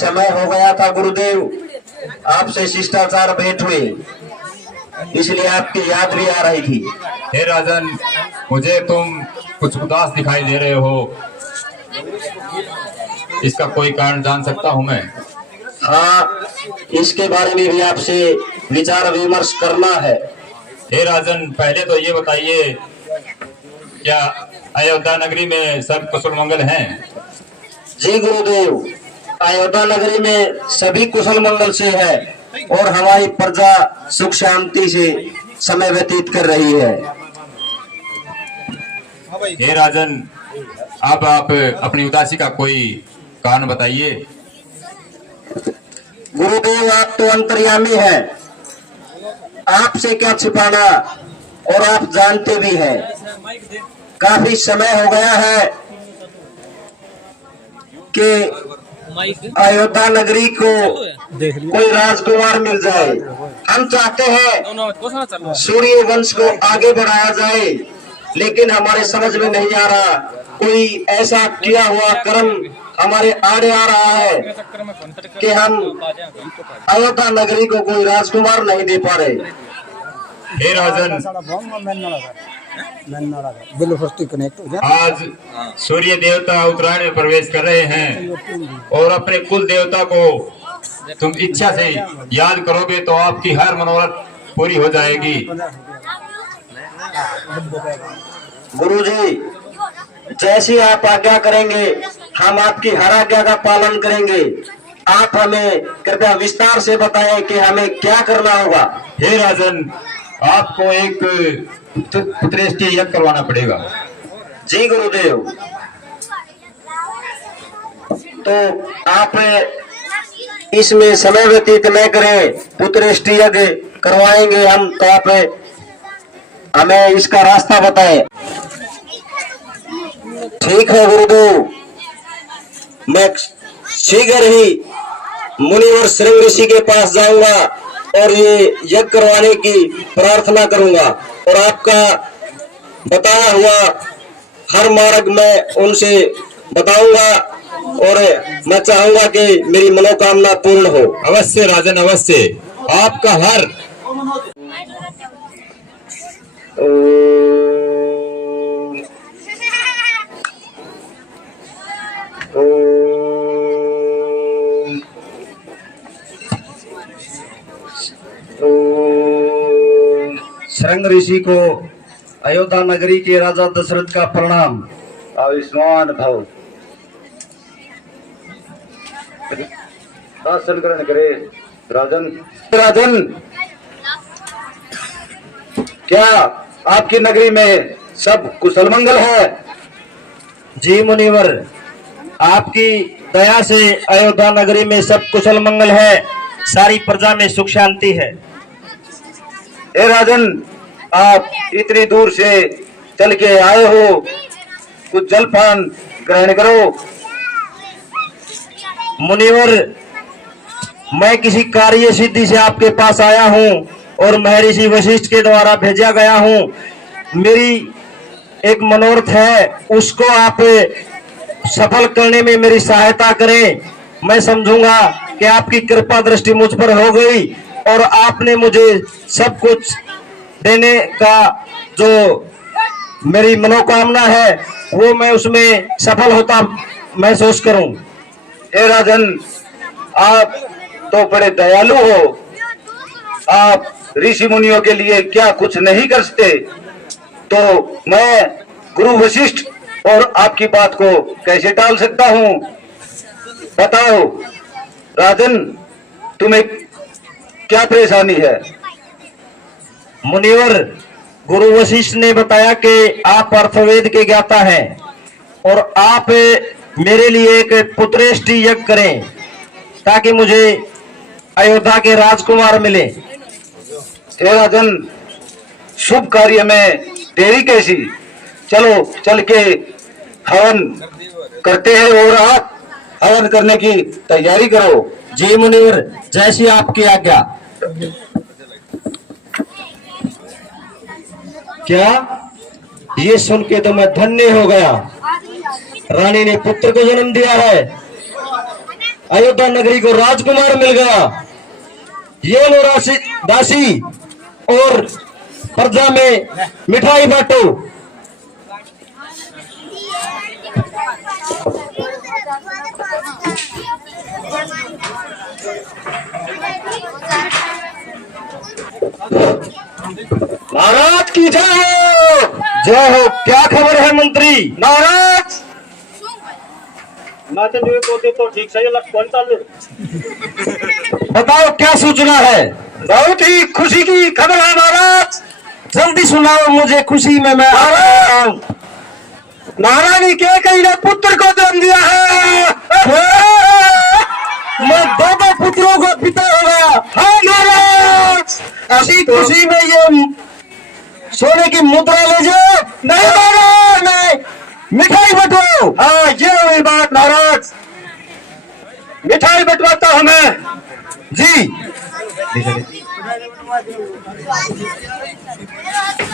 समय हो गया था गुरुदेव, आपसे शिष्टाचार भेंट हुई, इसलिए आपकी याद भी आ रही थी। हे राजन, मुझे तुम कुछ उदास दिखाई दे रहे हो, इसका कोई कारण जान सकता हूँ मैं? हाँ, इसके बारे में भी आपसे विचार विमर्श करना है। हे राजन, पहले तो ये बताइए, क्या अयोध्या नगरी में सब कुशल मंगल हैं? जी गुरुदेव, अयोध्या नगरी में सभी कुशल मंगल से है और हमारी प्रजा सुख शांति से समय व्यतीत कर रही है। हे राजन, अब आप अपनी उदासी का कोई कारण बताइए। गुरुदेव, आप तो अंतर्यामी हैं, आपसे क्या छिपाना, और आप जानते भी हैं काफी समय हो गया है कि अयोध्या नगरी को कोई राजकुमार मिल जाए। हम चाहते हैं सूर्य वंश को आगे बढ़ाया जाए, लेकिन हमारे समझ में नहीं आ रहा, कोई ऐसा किया हुआ कर्म हमारे आड़े आ रहा है कि हम अयोध्या नगरी को कोई राजकुमार नहीं दे पा रहे। हे राजन, आज सूर्य देवता उत्तरायण में प्रवेश कर रहे हैं और अपने कुल देवता को तुम इच्छा से याद करोगे तो आपकी हर मनोरथ पूरी हो जाएगी। गुरुजी, जैसी आप आज्ञा करेंगे हम आपकी हर आज्ञा का पालन करेंगे। आप हमें कृपया विस्तार से बताएं कि हमें क्या करना होगा। हे राजन, आपको एक पुत्रेष्टि यज्ञ करवाना पड़ेगा। जी गुरुदेव, तो आप इसमें समय व्यतीत न करें, पुत्रेष्टि यज्ञ करवाएंगे हम, तो आप हमें इसका रास्ता बताएं। ठीक है गुरुदेव, मैं शीघ्र ही मुनिवर श्रृंग ऋषि के पास जाऊंगा और ये यज्ञ करवाने की प्रार्थना करूंगा, और आपका बताया हुआ हर मार्ग में उनसे बताऊंगा, और मैं चाहूंगा कि मेरी मनोकामना पूर्ण हो। अवश्य राजन, अवश्य, आपका हर श्रृंग ऋषि को अयोध्या नगरी के राजा दशरथ का प्रणाम। आयुष्मान भव। दर्शन ग्रहण करे। राजन, राजन, क्या आपकी नगरी में सब कुशल मंगल है? जी मुनिवर, आपकी दया से अयोध्या नगरी में सब कुशल मंगल है, सारी प्रजा में सुख शांति है। ए राजन, आप इतनी दूर से चल के आए हो, कुछ जलपान ग्रहण करो। मुनिवर, मैं किसी कार्य सिद्धि से आपके पास आया हूँ और महर्षि वशिष्ठ के द्वारा भेजा गया हूँ। मेरी एक मनोरथ है, उसको आप सफल करने में मेरी सहायता करें। मैं समझूंगा कि आपकी कृपा दृष्टि मुझ पर हो गई और आपने मुझे सब कुछ देने का जो मेरी मनोकामना है वो मैं उसमें सफल होता महसूस करूं। हे राजन, आप तो बड़े दयालु हो, आप ऋषि मुनियों के लिए क्या कुछ नहीं कर सकते, तो मैं गुरु वशिष्ठ और आपकी बात को कैसे टाल सकता हूं? बताओ राजन, तुम्हें क्या परेशानी है? मुनिवर, गुरु वशिष्ठ ने बताया कि आप अर्थवेद के ज्ञाता हैं और आप मेरे लिए एक पुत्रेष्टि यज्ञ करें ताकि मुझे अयोध्या के राजकुमार मिले। हे राजन, शुभ कार्य में देरी कैसी? चलो चल के हवन करते हैं और आप हवन करने की तैयारी करो। जी मुनिवर, जैसी आपकी आज्ञा। क्या ये सुन के तो मैं धन्य हो गया, रानी ने पुत्र को जन्म दिया है। अयोध्या नगरी को राजकुमार मिल गया। ये लो राशि दासी और प्रजा में मिठाई बांटो। महाराज की जय हो। जय हो। क्या खबर है मंत्री? महाराज तो ठीक सही लग कौन चालू। बताओ क्या सूचना है? बहुत ही खुशी की खबर है महाराज, जल्दी सुनाओ मुझे, खुशी में मैं आ रहा हूँ। महारानी के कहीं ने पुत्र को जन्म दिया है। मैं दो पुत्रों को पिता हो गया। हाँ महाराज, ऐसी खुशी में ये सोने की मुद्रा ले जाओ। नहीं महाराज, नहीं, मिठाई बंटवाओ। हाँ ये हुई बात महाराज, मिठाई बंटवाता हूं मैं। जी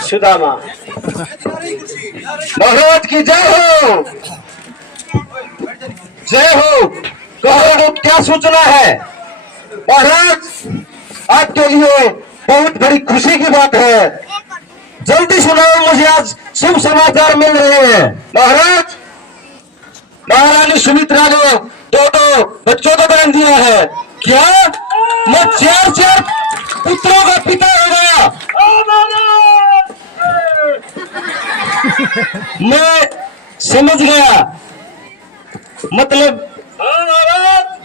सुदामा। महाराज की जय हो। जय हो। कहो क्या सूचना है? महाराज आपके लिए बहुत बड़ी खुशी की बात है, जल्दी सुनाओ मुझे, आज शुभ समाचार मिल रहे हैं। महाराज महारानी सुमित्रा ने दो बच्चों को जन्म दिया है। क्या? मैं चार पुत्रों का पिता हो गया। मैं समझ गया, मतलब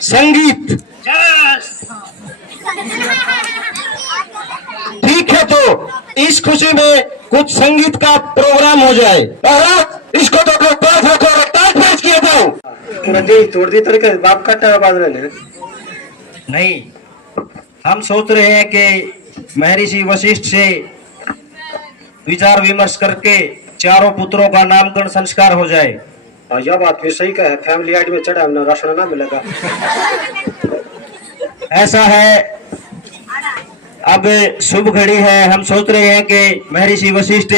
संगीत। ठीक है, तो इस खुशी में कुछ संगीत का प्रोग्राम हो जाए। महाराज इसको तो पास रखो, ताल पेश किया जाओ। तोड़ दी तरीके बाप काटा बाद में नहीं, हम सोच रहे हैं कि महर्षि वशिष्ठ से विचार विमर्श करके चारों पुत्रों का नामकरण संस्कार हो जाए। यह बात भी सही का है, फैमिली आइट में चढ़ा हमने राशन ना मिलेगा। ऐसा है, अब शुभ घड़ी है, हम सोच रहे हैं कि महर्षि वशिष्ठ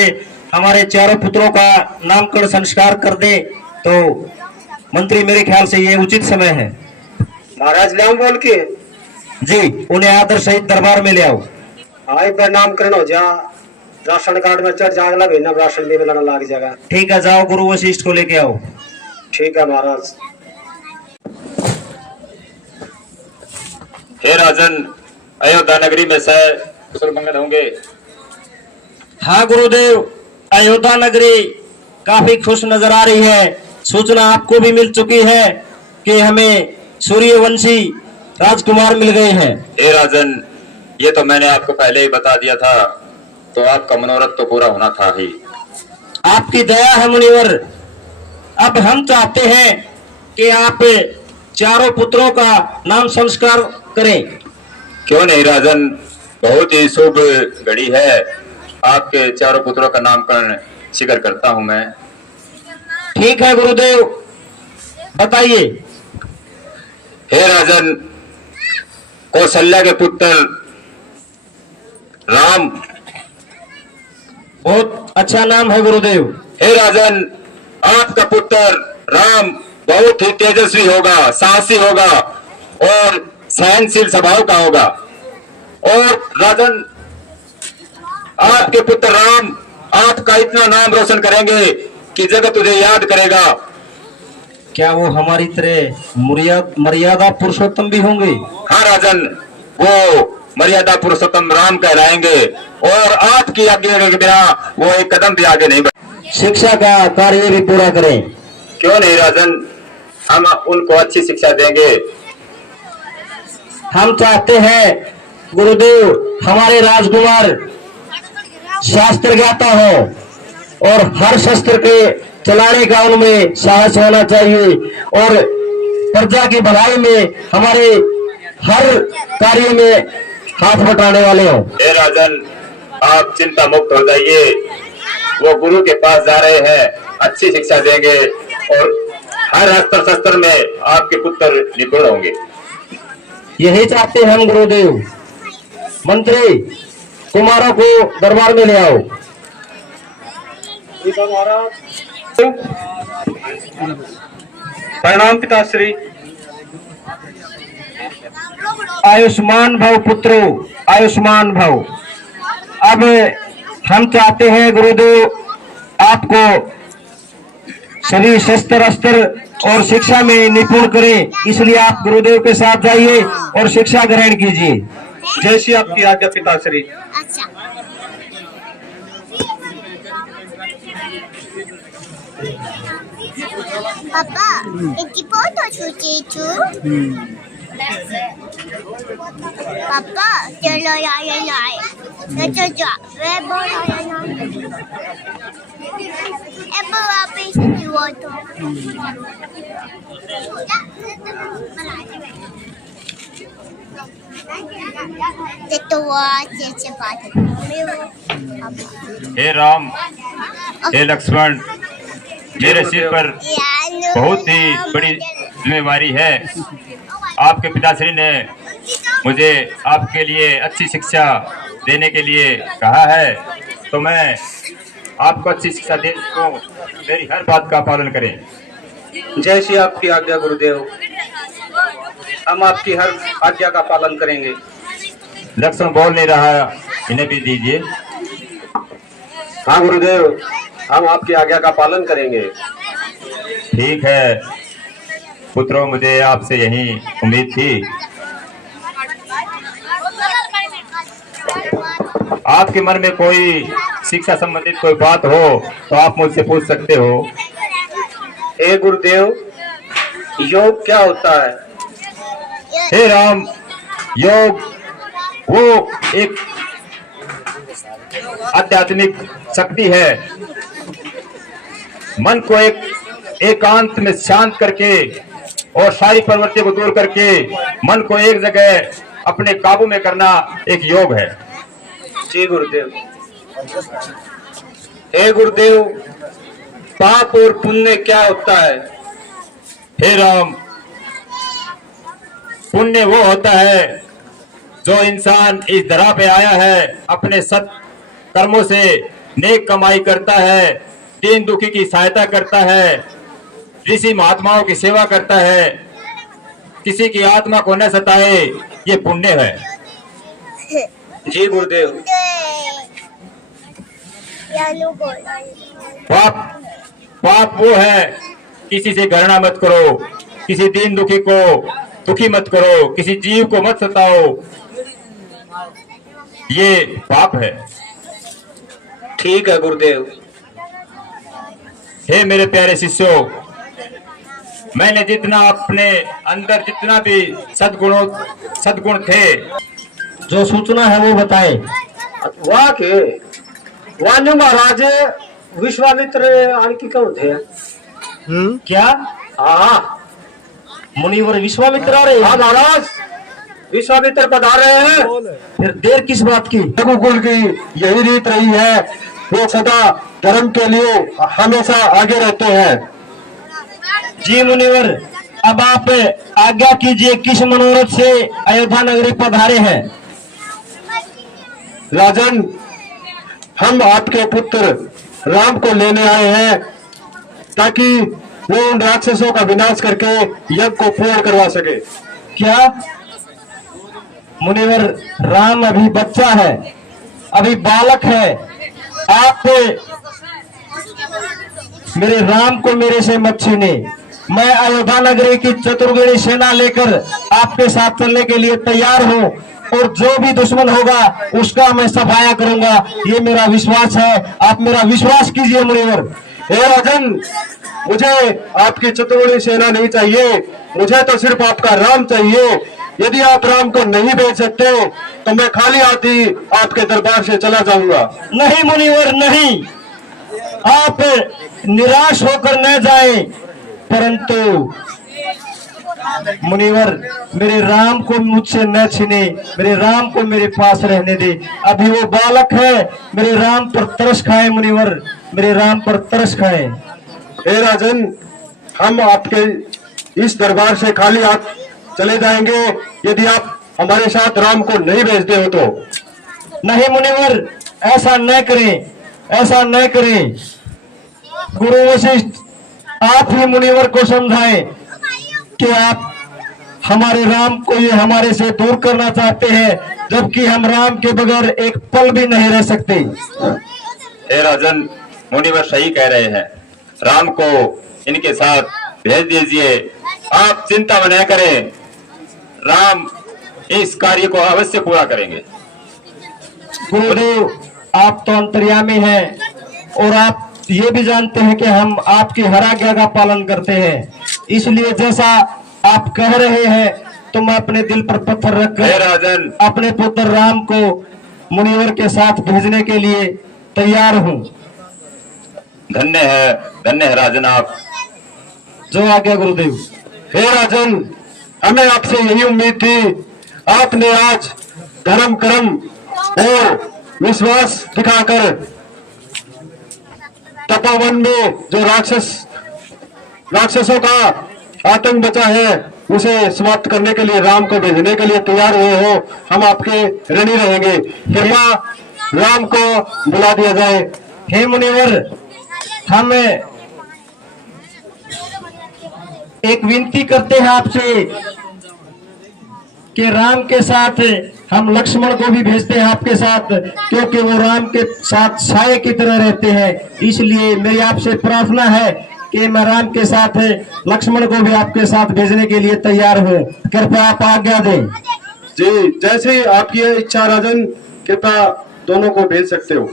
हमारे चारों पुत्रों का नामकरण संस्कार कर दे, तो मंत्री मेरे ख्याल से ये उचित समय है। महाराज ले आऊं बोल के? जी, उन्हें आदर सहित दरबार में ले आओ। हाँ एक बार नामकरण हो जा, राशन कार्ड में चढ़ जा, अगला महीना राशन देने लाना लग जाएगा। ठीक है, जाओ गुरु वशिष्ठ को लेके आओ। ठीक है महाराज। हे राजन, अयोध्या नगरी में सह कुशल मंगल होंगे। हाँ गुरुदेव, अयोध्या नगरी काफी खुश नजर आ रही है। सूचना आपको भी मिल चुकी है कि हमें सूर्यवंशी राजकुमार मिल गए हैं। हे राजन, ये तो मैंने आपको पहले ही बता दिया था, तो आपका मनोरथ तो पूरा होना था ही। आपकी दया है मुनिवर। अब हम चाहते हैं कि आप चारों पुत्रों का नाम संस्कार करें। क्यों नहीं राजन, बहुत ही शुभ घड़ी है, आपके चारों पुत्रों का नामकरण शीघ्र करता हूं मैं। ठीक है गुरुदेव, बताइए। हे राजन, कौशल्या के पुत्र राम। बहुत अच्छा नाम है गुरुदेव। हे राजन, आपका पुत्र राम बहुत ही तेजस्वी होगा, साहसी होगा और सहनशील स्वभाव का होगा। और राजन, आपके पुत्र राम आपका इतना नाम रोशन करेंगे कि जगत तुझे याद करेगा। क्या वो हमारी तरह मर्यादा पुरुषोत्तम भी होंगे? हाँ राजन, वो मर्यादा पुरुषोत्तम राम कहलाएंगे और आपकी आज्ञा के बिना वो एक कदम भी आगे नहीं बढ़े। शिक्षा का कार्य भी पूरा करें। क्यों नहीं राजन, हम उनको अच्छी शिक्षा देंगे। हम चाहते हैं गुरुदेव हमारे राजकुमार शास्त्र ज्ञाता हो और हर शस्त्र के चलाने का उनमें साहस होना चाहिए और प्रजा की भलाई में हमारे हर कार्य में हाथ बटाने वाले हो। हे राजन, आप चिंता मुक्त हो जाइए, वो गुरु के पास जा रहे हैं, अच्छी शिक्षा देंगे और हर अस्त्र शस्त्र में आपके पुत्र निपुण होंगे। यही चाहते हैं हम गुरुदेव। मंत्री कुमारों को दरबार में ले आओ। प्रणाम पिताश्री। आयुष्मान भव पुत्रो, आयुष्मान भव। अब हम चाहते हैं गुरुदेव आपको सभी शस्त्र अस्त्र और शिक्षा में निपुण करें, इसलिए आप गुरुदेव के साथ जाइए और शिक्षा ग्रहण कीजिए। जैसी आपकी आज्ञा पिताश्री। अच्छा पापा एक फोटो खींचू पापा चलो यार चलो वे बोलो अब वापस फोटो तो अच्छे बात हे राम, हे लक्ष्मण, मेरे सिर पर बहुत ही बड़ी जिम्मेवारी है। आपके पिताश्री ने मुझे आपके लिए अच्छी शिक्षा देने के लिए कहा है, तो मैं आपको अच्छी शिक्षा दे सकूं, मेरी हर बात का पालन करें। जैसी आपकी आज्ञा गुरुदेव, हम आपकी हर आज्ञा का पालन करेंगे। लक्ष्मण बोल नहीं रहा, इन्हें भी दीजिए। हाँ गुरुदेव, हम आपकी आज्ञा का पालन करेंगे। ठीक है पुत्रों, मुझे आपसे यही उम्मीद थी। आपके मन में कोई शिक्षा संबंधित कोई बात हो तो आप मुझसे पूछ सकते हो। हे गुरुदेव, योग क्या होता है? हे राम, योग वो एक आध्यात्मिक शक्ति है। मन को एक एकांत में शांत करके और सारी प्रवृत्तियों को दूर करके मन को एक जगह अपने काबू में करना एक योग है। जी गुरुदेव। हे गुरुदेव, पाप और पुण्य क्या होता है? हे राम, पुण्य वो होता है जो इंसान इस धरा पे आया है, अपने सत कर्मों से नेक कमाई करता है, दीन दुखी की सहायता करता है, ऋषि महात्माओं की सेवा करता है, किसी की आत्मा को न सताए, ये पुण्य है। जी गुरुदेव। पाप पाप वो है किसी से घृणा मत करो, किसी दीन दुखी को दुखी मत करो, किसी जीव को मत सताओ, ये पाप है। ठीक है गुरुदेव। हे मेरे प्यारे शिष्यों, मैंने जितना अपने अंदर जितना भी सद्गुण थे, जो सूचना है वो बताएं। वाह के वान्य महाराज विश्वामित्र आणकी कौन थे? क्या? हाँ मुनिवर विश्वामित्र आ रहे हाँ हैं? महाराज, विश्वामित्र पधार रहे हैं। फिर देर किस बात की? रघुकुल की यही रीत रही है, वो सदा धर्म के लिए हमेशा आगे रहते हैं। जी मुनिवर, अब आप आज्ञा कीजिए, किस मनोरथ से अयोध्या नगरी पधारे हैं? राजन, हम आपके पुत्र राम को लेने आए हैं ताकि वो उन राक्षसों का विनाश करके यज्ञ को पूर्ण करवा सके। क्या? मुनिवर, राम अभी बच्चा है, अभी बालक है। आप मेरे राम को मेरे से मत छीने। मैं अयोध्या नगरी की चतुर्गुणी सेना लेकर आपके साथ चलने के लिए तैयार हूँ, और जो भी दुश्मन होगा उसका मैं सफाया करूंगा, ये मेरा विश्वास है। आप मेरा विश्वास कीजिए मुनिवर। हे राजन, मुझे आपकी चतुर्गुणी सेना नहीं चाहिए, मुझे तो सिर्फ आपका राम चाहिए। यदि आप राम को नहीं भेज सकते तो मैं खाली हाथ ही आपके दरबार से चला जाऊंगा। नहीं मुनिवर, नहीं, आप निराश होकर न जाएं, परंतु मुनिवर मेरे राम को मुझसे न छीने, मेरे राम को मेरे पास रहने दे। अभी वो बालक है, मेरे राम पर तरस खाए मुनिवर, मेरे राम पर तरस खाए। हे राजन, हम आपके इस दरबार से खाली हाथ चले जाएंगे यदि आप हमारे साथ राम को नहीं भेजते हो तो। नहीं मुनिवर, ऐसा न करें, ऐसा न करें। गुरु वशिष्ठ, आप ही मुनिवर को समझाएं कि आप हमारे राम को ये हमारे से दूर करना चाहते हैं, जबकि हम राम के बगैर एक पल भी नहीं रह सकते। हे राजन, मुनिवर सही कह रहे हैं, राम को इनके साथ भेज दीजिए। आप चिंता न करें, राम इस कार्य को अवश्य पूरा करेंगे। गुरुदेव, आप तो अंतर्यामी हैं और आप ये भी जानते हैं कि हम आपकी हर आज्ञा का पालन करते हैं, इसलिए जैसा आप कह रहे हैं तो मैं अपने दिल पर पत्थर हे रखकर राजन, अपने पुत्र राम को मुनिवर के साथ भेजने के लिए तैयार हूँ। धन्य है राजन आप। जो आज्ञा गुरुदेव। हे राजन, हमें आपसे यही उम्मीद थी, आपने आज धर्म कर्म और विश्वास दिखाकर तपोवन में जो राक्षसों का आतंक बचा है उसे समाप्त करने के लिए राम को भेजने के लिए तैयार हुए हो। हम आपके ऋणी रहेंगे, कृपया राम को बुला दिया जाए। हे मुनिवर, हम एक विनती करते हैं आपसे कि राम के साथ हम लक्ष्मण को भी भेजते हैं आपके साथ, क्योंकि वो राम के साथ साये की तरह रहते हैं। इसलिए मेरी आपसे प्रार्थना है कि मैं राम के साथ लक्ष्मण को भी आपके साथ भेजने के लिए तैयार हूँ। कृपया आप आज्ञा दें। जी, जैसे आपकी इच्छा राजन, कृपया दोनों को भेज सकते हो।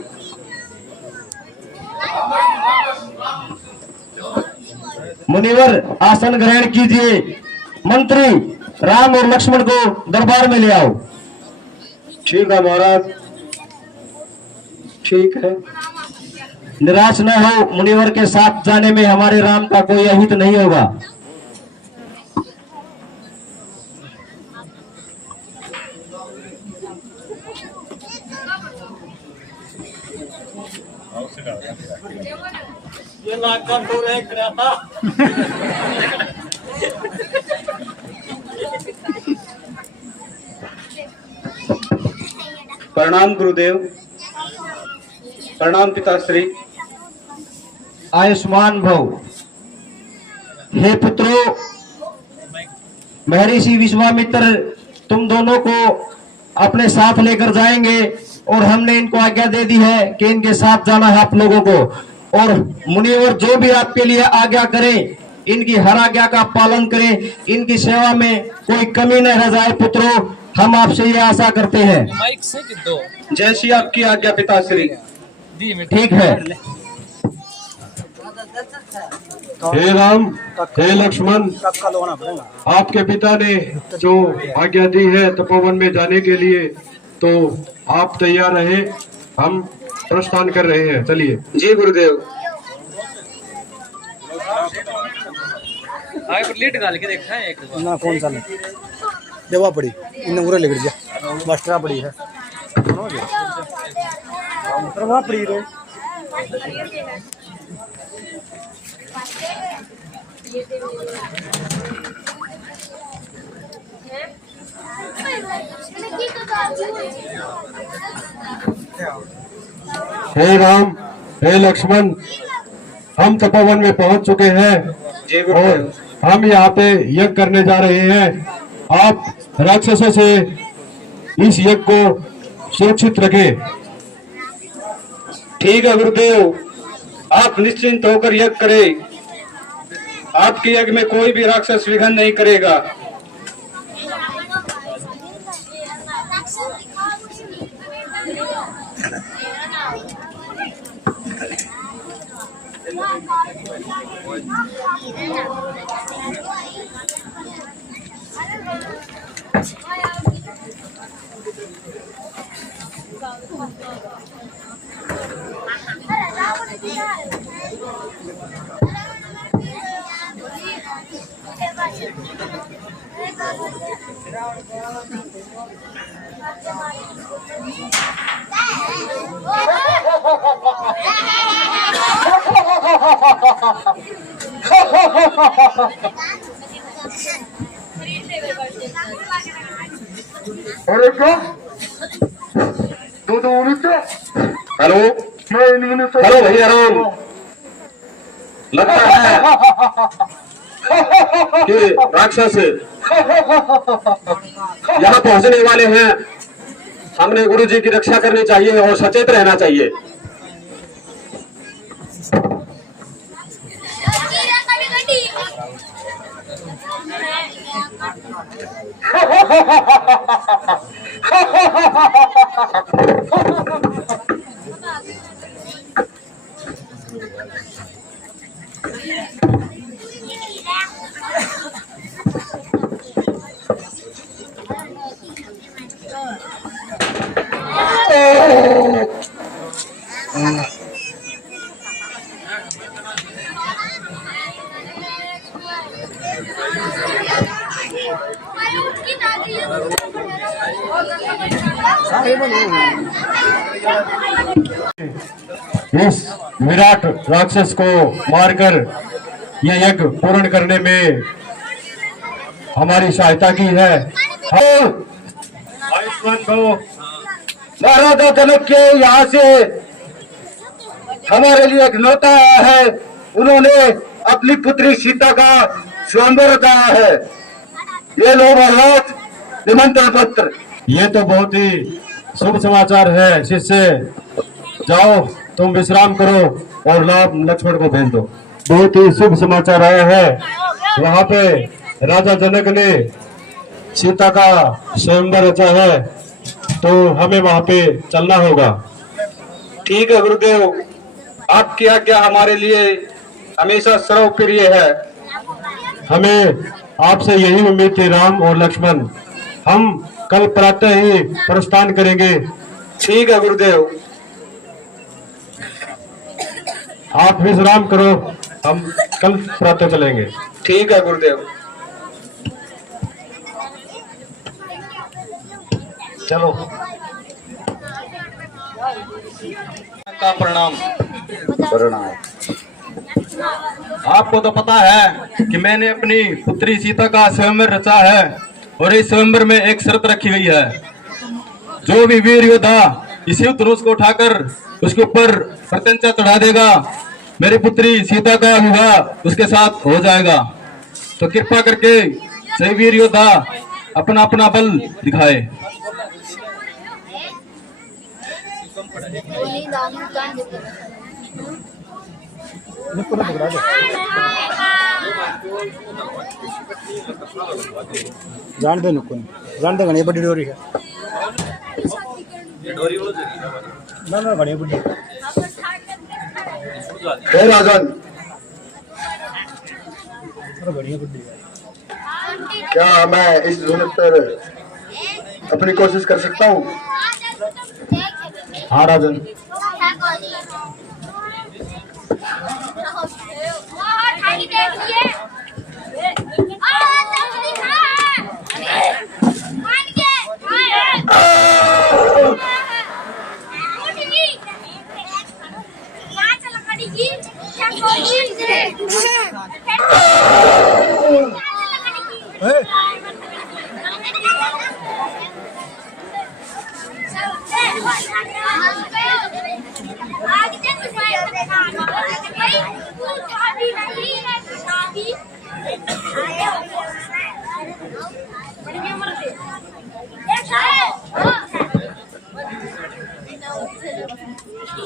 मुनिवर, आसन ग्रहण कीजिए। मंत्री, राम और लक्ष्मण को दरबार में ले आओ। ठीक है महाराज, ठीक है। निराश न हो, मुनिवर के साथ जाने में हमारे राम का कोई अहित नहीं होगा। ये लाकर तो रह था। प्रणाम गुरुदेव, प्रणाम पिताश्री। आयुष्मान भव। हे पुत्रों, महर्षि विश्वामित्र तुम दोनों को अपने साथ लेकर जाएंगे और हमने इनको आज्ञा दे दी है कि इनके साथ जाना है आप लोगों को। और मुनिवर जो भी आपके लिए आज्ञा करें, इनकी हर आज्ञा का पालन करें, इनकी सेवा में कोई कमी न रह जाए। पुत्रों, हम आपसे ये आशा करते हैं। जैसी आपकी आज्ञा पिताश्री। ठीक है। हे राम, हे लक्ष्मण, आपके पिता ने जो आज्ञा दी है तपोवन में जाने के लिए, तो आप तैयार रहे, हम प्रस्थान कर रहे हैं। चलिए। जी गुरुदेव। लेट गाल के देखा है एक ना कौन सा नहीं देवा पड़ी इन्हें पूरा लेकर जा मास्टरा पड़ी है वहाँ पड़ी रे। हे राम, हे लक्ष्मण, हम तपोवन में पहुंच चुके हैं जी और गुरुदेव। हम यहाँ पे यज्ञ करने जा रहे हैं। आप राक्षसों से इस यज्ञ को सुरक्षित रखें। ठीक है गुरुदेव, आप निश्चिंत होकर यज्ञ करें। आपके यज्ञ में कोई भी राक्षस विघ्न नहीं करेगा। अरे क्या दो मिनट। हेलो हेलो भैया राम, लगता है कि राक्षस यहाँ पहुंचने वाले हैं। हमने गुरु जी की रक्षा करनी चाहिए और सचेत रहना चाहिए। इस विराट राक्षस को मारकर ये यज्ञ पूर्ण करने में हमारी सहायता की है। आयुष्मान को महाराजा जनक के यहाँ से हमारे लिए एक न्योता आया है। उन्होंने अपनी पुत्री सीता का स्वयंवर रचाया है। ये लो महाराज निमंत्रण पत्र। ये तो बहुत ही शुभ समाचार है। शिष्य जाओ, तुम विश्राम करो और राम लक्ष्मण को भेज दो। बहुत ही शुभ समाचार आया है। वहाँ पे राजा जनक ने सीता का स्वयंवर रचा है, तो हमें वहाँ पे चलना होगा। ठीक है गुरुदेव, आपकी आज्ञा हमारे लिए हमेशा सर्वप्रिय है। हमें आपसे यही उम्मीद थी राम और लक्ष्मण। हम कल प्रातः ही प्रस्थान करेंगे। ठीक है गुरुदेव। आप विश्राम करो, हम कल प्रातः चलेंगे। ठीक है गुरुदेव। चलो। का प्रणाम। आपको तो पता है कि मैंने अपनी पुत्री सीता का स्वयंवर रचा है और इस स्वयंवर में एक शर्त रखी गई है। जो भी वीर योद्धा इस युद्ध धनुष को उठाकर उसके ऊपर प्रत्यंचा चढ़ा देगा, मेरी पुत्री सीता का विवाह उसके साथ हो जाएगा। तो कृपा करके सही वीर योद्धा अपना अपना बल दिखाए। जान दे नुको जान दे घनी बड़ी डोरी है ना घनी बड़ी हे राजन, घनी बड़ी क्या मैं इस धनुष पर अपनी कोशिश कर सकता हूँ? हाँ राजन।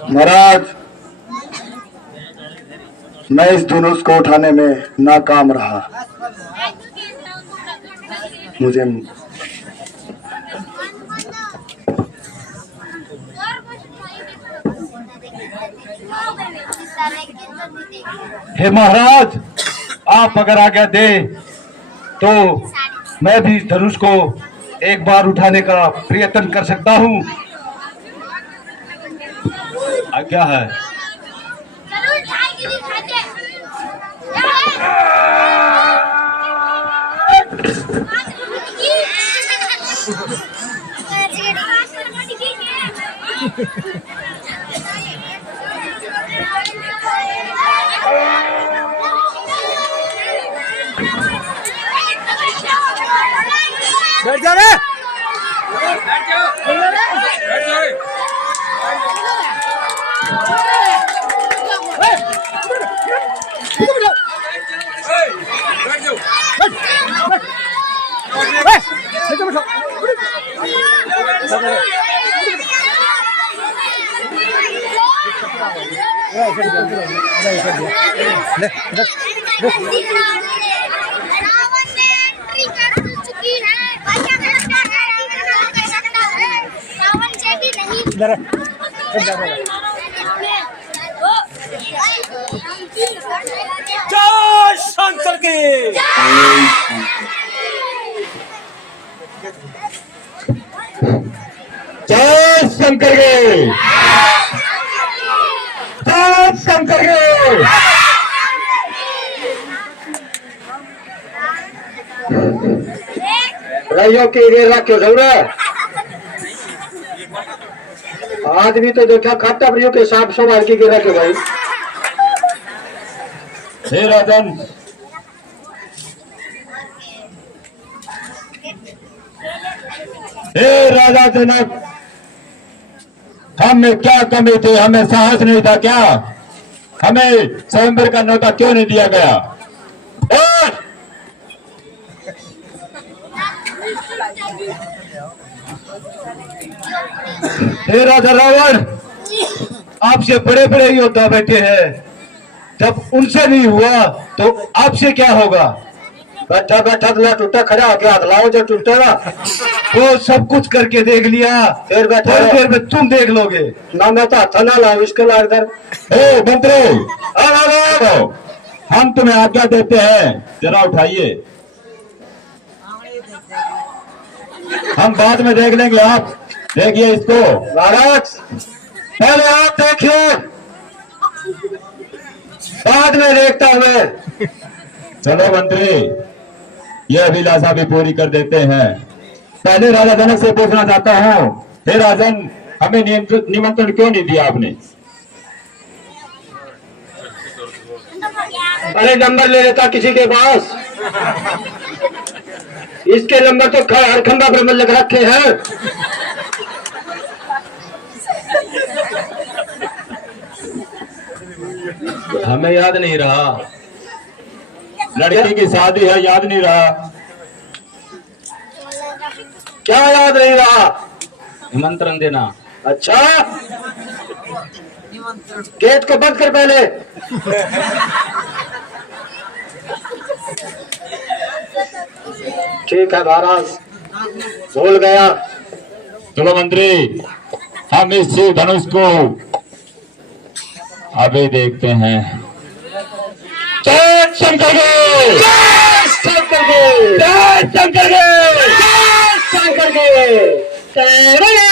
महाराज, मैं इस धनुष को उठाने में नाकाम रहा। मुझे हे महाराज, आप अगर आज्ञा दे तो मैं भी धनुष को एक बार उठाने का प्रयत्न कर सकता हूँ। आज्ञा है। बैठ जा रे। रावण ने एंट्री कर चुकी है। क्या लगता है कर सकता है रावण से कि नहीं? जय शंकर की जय शंकर के, जय शंकर के। रैयो की घेरा क्यों जरूर है? आदमी तो देखा खाता प्रियो के साथ सवाल की घेरा क्यों भाई? हे राजन, हे राजा जनक, हम में क्या कमी थी? हमें साहस नहीं था क्या? हमें स्वयंवर का न्योता क्यों नहीं दिया गया? और हे राजा रावण, आपसे बड़े बड़े योद्धा बैठे हैं, जब उनसे नहीं हुआ तो आपसे क्या होगा? बैठा बैठा तो टूटा, खड़ा होकर हाथ लाओ जो टूटेगा। वो सब कुछ करके देख लिया, फिर बैठे देर में तुम देख लोगे ना। मैं तो हाथ ना लाओ इसके लाग दर। हे मंत्री, आओ, हम तुम्हें आज्ञा देते हैं, जरा उठाइए। हम बाद में देख लेंगे, आप देखिए इसको। महाराज पहले आप देखिए, बाद में देखता हूं मैं। चलो मंत्री, यह अभिलाषा भी पूरी कर देते हैं। पहले राजा जनक से पूछना चाहता हूँ, हे राजन, हमें निमंत्रण क्यों नहीं दिया आपने? अरे नंबर ले लेता किसी के पास, इसके नंबर तो हर खंबा पर लग रखे हैं। हमें याद नहीं रहा। लड़की की शादी है, याद नहीं रहा? क्या याद नहीं रहा? निमंत्रण देना। अच्छा, गेट को बंद कर पहले। ठीक है महाराज, भूल गया। चलो मंत्री, हम इस शिव धनुष को अभी देखते हैं। जय शंकर के, जय शंकर के, जय शंकर के, जय शंकर के।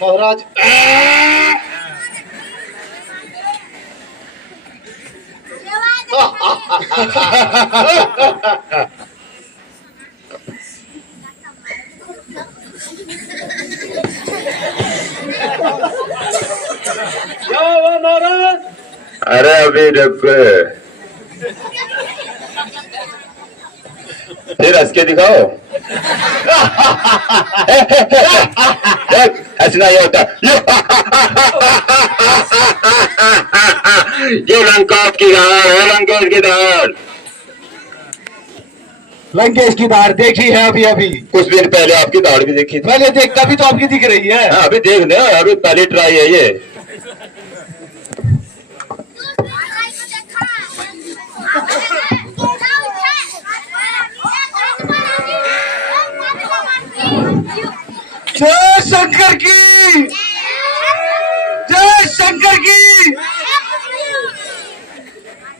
महाराज क्या हुआ महाराज? अरे अभी रुको, फिर हंस के दिखाओ। हंसना ये होता। ये लंका की धार है, लंकेश की धार। लंकेश की धार देखी है अभी अभी? कुछ दिन पहले आपकी धार भी देखी थी। पहले देखता भी तो आपकी दिख रही है। हाँ, अभी देख ले, अभी पहली ट्राई है ये। जय शंकर की, जय शंकर की।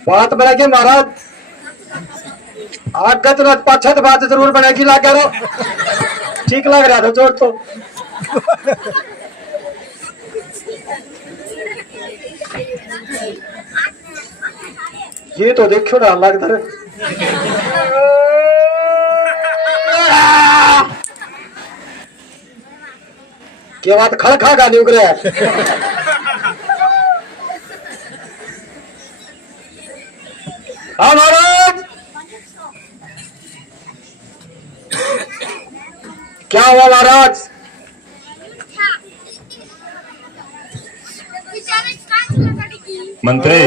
बात बनेगी महाराज, आगत न पाछत बात जरूर बनेगी। ला करो, ठीक लग रहा था जोर तो। ये तो देखो ना लगता है क्या बात खड़ खा गाली उग रहा है। हाँ महाराज क्या हुआ महाराज? मंत्री,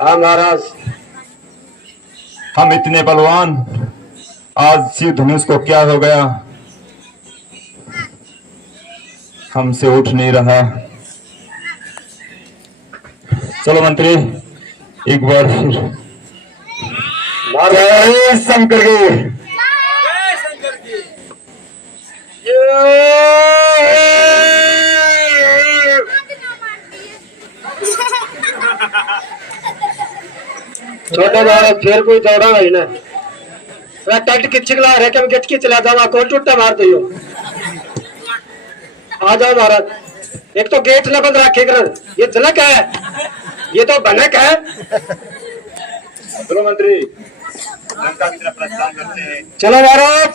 हाँ महाराज। हम इतने बलवान, आज शिव धनुष को क्या हो गया? हमसे उठ नहीं रहा। चलो मंत्री, एक बार फिर जय शंकर की। छोटा महाराज फिर कोई दौड़ा है ना टेंट किच ला रहे कि गेट की चला जाओ कौन टूटा मार दो। आ जाओ महाराज। एक तो गेट न बंद रखे कर, ये झलक है, ये तो भनक है। चलो मंत्री, लंका की तरफ प्रस्थान करते हैं। चलो महाराज,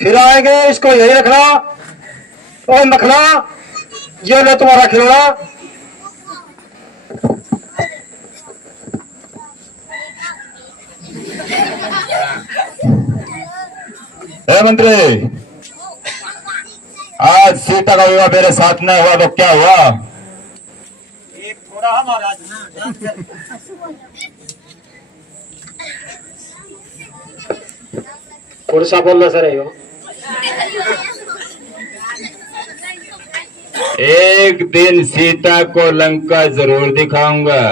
फिर आएंगे। इसको यही रखना और मखना, ये लो तुम्हारा खिलौना। मंत्री, आज सीता का विवाह मेरे साथ नहीं हुआ तो क्या हुआ? एक थोड़ा महाराज कौन सा बोलना सर है? एक दिन सीता को लंका जरूर दिखाऊंगा।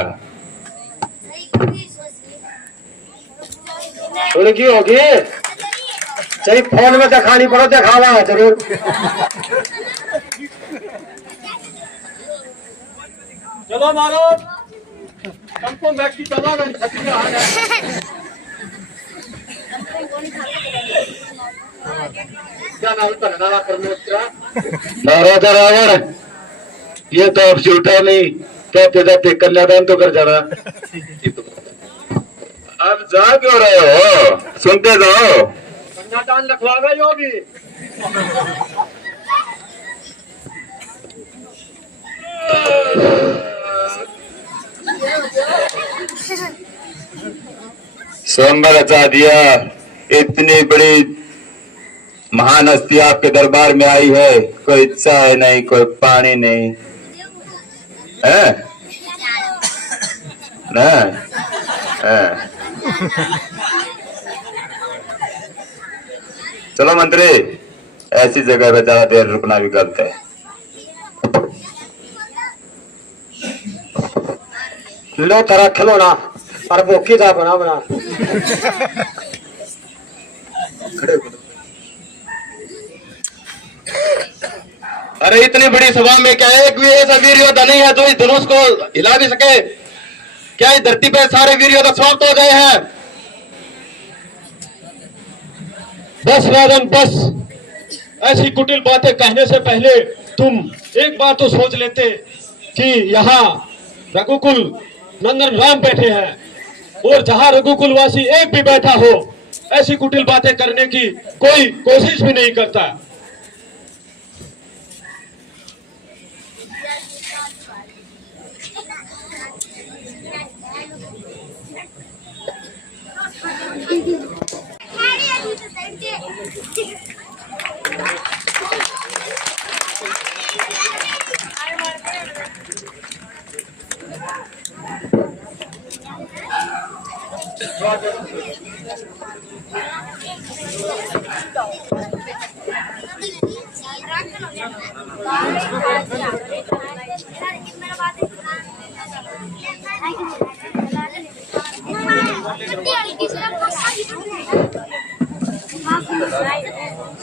उनकी होगी, चाहे फोन में दिखानी पड़ो, दिखावा है जरूर। चलो महाराज, हमको मैक्सी चला गए। क्या नाम था परमेश्वरा? महाराजा रावण, ये तो अब झूठा नहीं, कहते जाते कन्यादान तो कर जाना। अब जा क्यों रहे हो? सुनते जाओ। कन्यादान लिखवागा योगी। स्वयंवर रचा दिया। इतनी बड़ी महान हस्ती आपके दरबार में आई है, कोई चाय नहीं, कोई पानी नहीं है ना? चलो मंत्री, ऐसी जगह पे ज्यादा देर रुकना भी गलत है। लो तेरा खिलौना और भूखी था बना बना। अरे इतनी बड़ी सभा में क्या एक भी ऐसा वीर योद्धा नहीं है जो इस धनुष को हिला भी सके? क्या इस धरती पे सारे वीर योद्धा समाप्त हो गए हैं? बस राजन बस, ऐसी कुटिल बातें कहने से पहले तुम एक बार तो सोच लेते कि यहाँ रघुकुल नंदन राम बैठे हैं और जहाँ रघुकुल वासी एक भी बैठा हो, ऐसी कुटिल बातें करने की कोई कोशिश भी नहीं करता।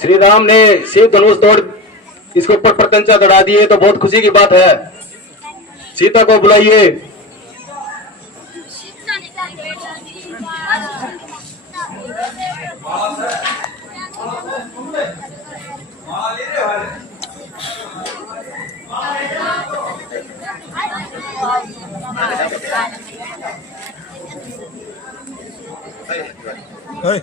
श्री राम ने शिव धनुष तोड़ इसके ऊपर प्रत्यंचा चढ़ा दिए, तो बहुत खुशी की बात है। सीता को बुलाइए। ओए,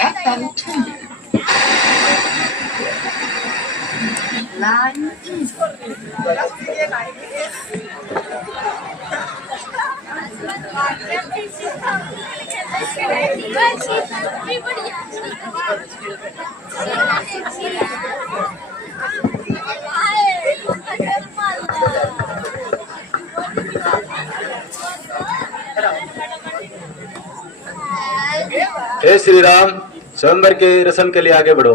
FM Tunnel. Line easy. हे श्री राम, स्वयंवर के रस्म के लिए आगे बढ़ो।